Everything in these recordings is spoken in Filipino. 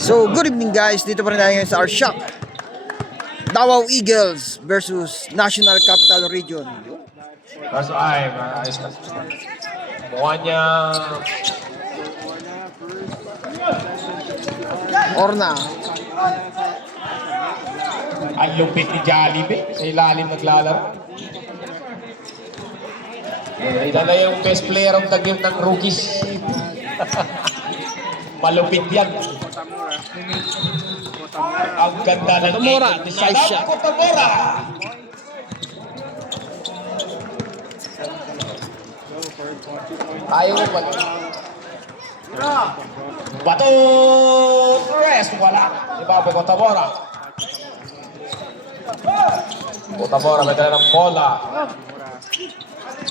So, good evening guys. Dito pa rin tayo ngayon sa our shop. Davao Eagles versus National Capital Region. Kaso ay, maayos na. Mukha niya. Orna. Ang lupit ni Jollibee. Sa ilalim naglalaro. Dala yung best player of the game ng rookies. Malupit yan. Ang ganda ng Kotamora, ni side shot. Kotamora. Ayaw mo pag... Bato! Rest! Wala. Iba pa Kotamora. Kotamora may dala ng bola.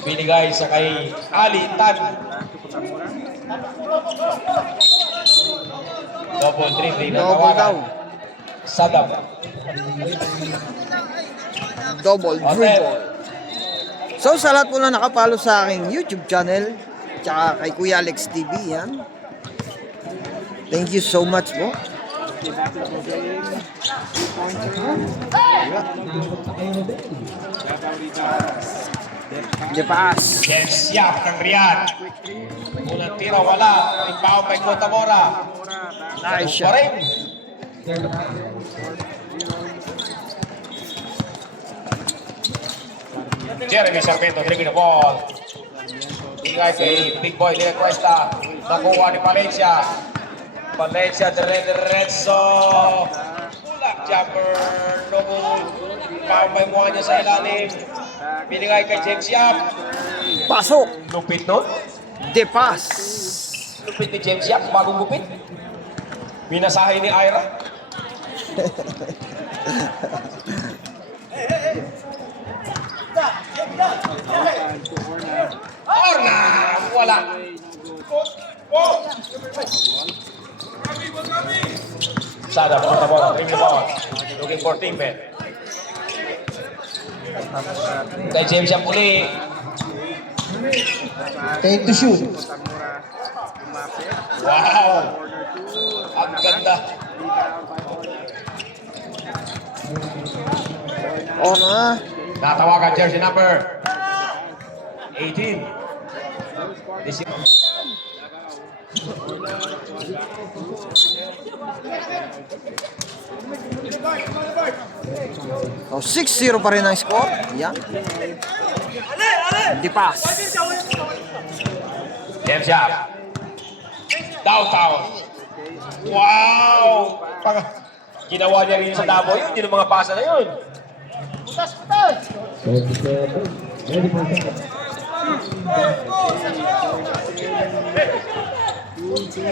Binigay sa kay Ali Tan. Double dribble. Double down. Sadam. Double dribble. So, sa lahat po na nakapalo sa aking YouTube channel, tsaka kay Kuya Alex TV, yan. Thank you so much po. The pass. Yes, Yap ng Riyadh. Unang tira, wala. Rebound by Kotamora. Nice shot. Paring. Jeremy Sarmiento, dribbling the ball. Bigay kay Big Boy de Cuesta. Nakuha ni Valencia. Valencia diretso. Ulak jumper. No good. Rebound by mukha niya sa ilalim. Binigay kay James Yap. Pasok. Lupit nun. The pass. Lupit ni James Yap. Bagong lupit. Minasahe ni Ira. Orna! Wala. Sada, punta bola. Dribble ball. Looking for teammate. Kay James Yap uli. Take to shoot. Wow! Ang ganda. Orna. Natawagan jersey number 18. This is... So, 6-0 pa rin ang score. Yan. The pass. James Yap. Downtown. Wow! Ginawa niya rin sa Davao yun. Hindi ng mga pasa na yun.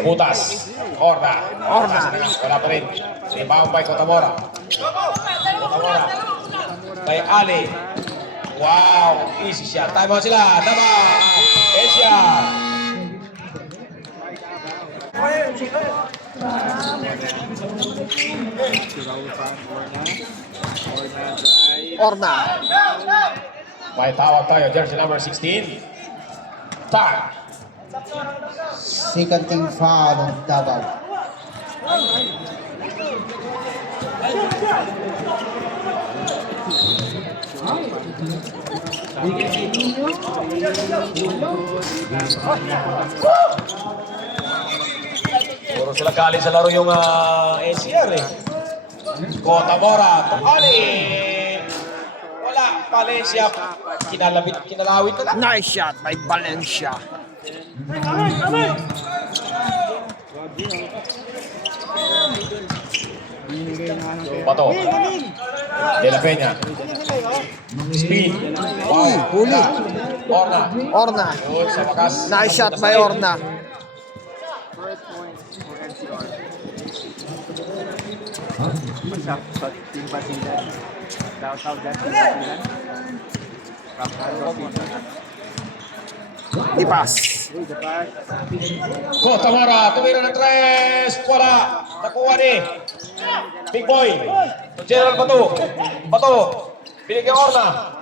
Butas. Orna. Orna. Wala pa rin. Rebound by Kotamora. Kotamora. By Ali. Wow! Easy shot. Time out sila. Tama! Asia. Orna. May tawag tayo. Jersey number 16. Time. Second team foul of Davao. Puro sila galing sa laro yung NCR eh. Kotamora. Tukali. Wala. Valencia. Kinalawit na lang. Nice shot by Valencia. Bato. De La Peña. Speed. Uy, huli. Orna. Orna. Good sa wakas. Nice shot by Orna. The pass. Kotamora. Tumira ng tres. Wala. Nakuha ni Big Boy. General Bato. Bato. Binigyan Orna.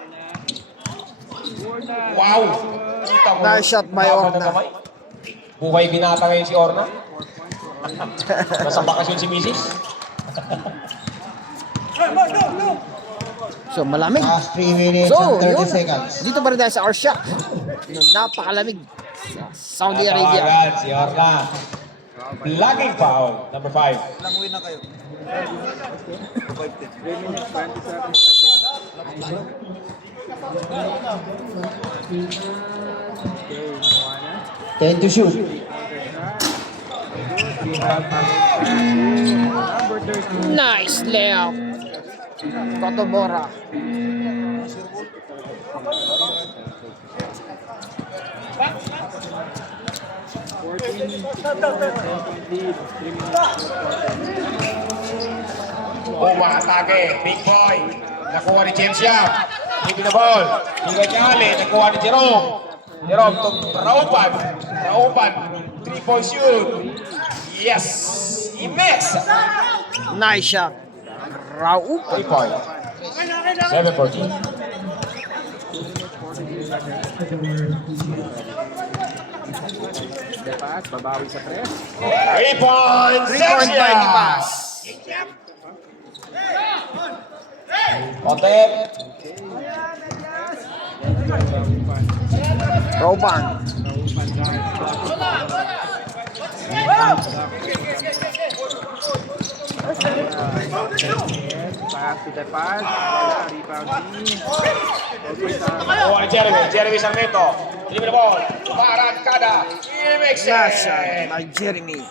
Wow. Kita mo. Nice shot by Laban Orna. na kamay. Buhay binata ngayon si Orna. Nasa bakasyon si Mrs. So, malamig. Last 3 minutes So, and 30 yun. seconds. Dito pa rin tayo sa our shop. Napakalamig sa Saudi Arabia. Natawagan si Orla. Blocking foul, number 5. Ten to shoot. Nice layup. Kotomora. Umatake, big boy. Nakuha ni James Yap. Hindi na ball. Bigay niya Ali, nakuha ni Jerome. Jerome to Raupan. Raupan, 3-point shoot. Yes! I-miss! Nice shot. Raul. 3 point. 7-14. Babawi sa press. 3 points! 3-point birdie pass. Otep. Roban. Pass to the pass. Wala. Rebound ni. Nakuha ni Jeremy. Jeremy Sarmiento. Deliver the ball. Para Kada. He makes it. Nice shot by Jeremy.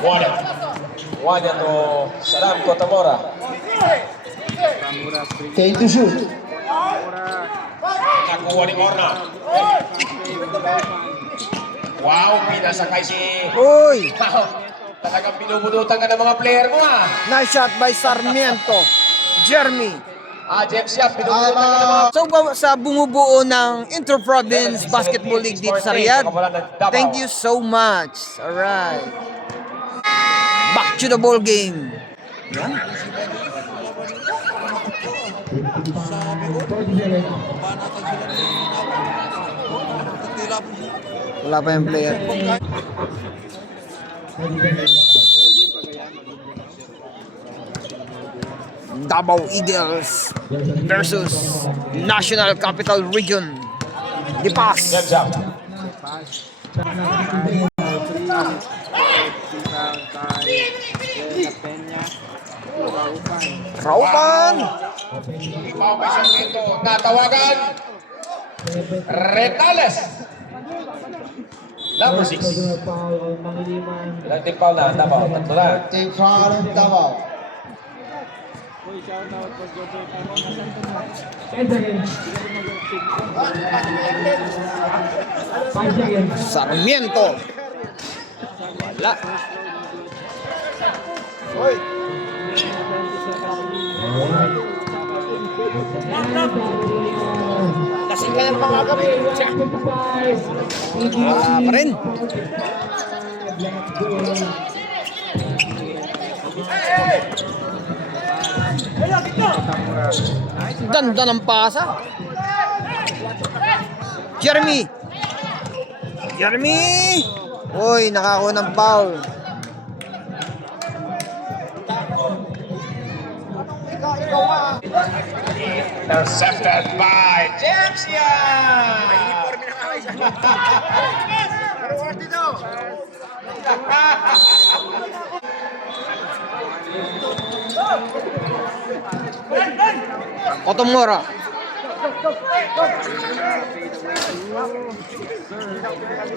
Wanya. Wanya to Salam Kotamora. Pamura spring. 10 to shoot. Nakuha ni Orna. Wow, pinasakay si... Uy! Talagang pinubunutan ka ng mga player mo ah. Nice shot by Sarmiento. Jeremy. James Yap, pinubunutan ka ng mga... So sa bumubuo ng Inter-Province Basketball League dito sa Riyadh, thank you so much. Alright. Back to the ball game. Yan. Wala pa yung player. Davao Eagles versus National Capital Region. Lipas. James Yap. Raupan. Ipaw kay Sarmiento. Natawagan. Retales. Number 6. Ilang team foul na? Davao. Tatlo na. Team foul of Davao. Sarmiento. Wala. Lasing ka ng mga gabi. Pa rin. Ganda ng pasa. Jeremy. Jeremy. Uy, nakakuha ng foul. Intercepted by James Yap. Kotomora.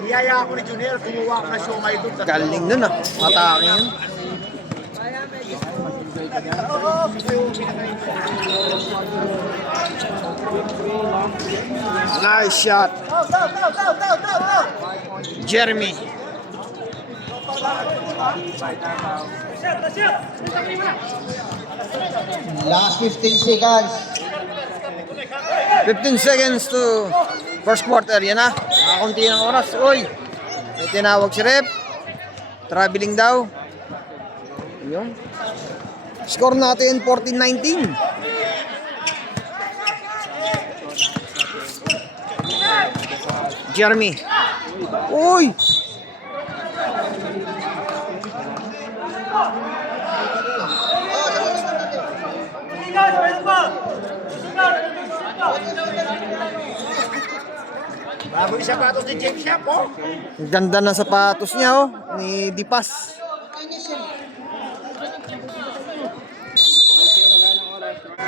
Niyaya ako ni Junior, gumawa ako na show may doon. Galing nun ah. Matake yun. Nice shot. Jeremy. Last 15 seconds. 15 seconds to first quarter. Yan na. Nakakunti ng oras. Uy. May tinawag si Rep. Traveling daw. Yun. Score natin 14-19. Jeremy. Uy! Bago yung sapatos ni James Shop, oh. Ang ganda ng sapatos niya, oh. Ni Dipas.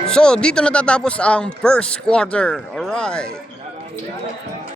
So, dito natatapos ang first quarter. Alright.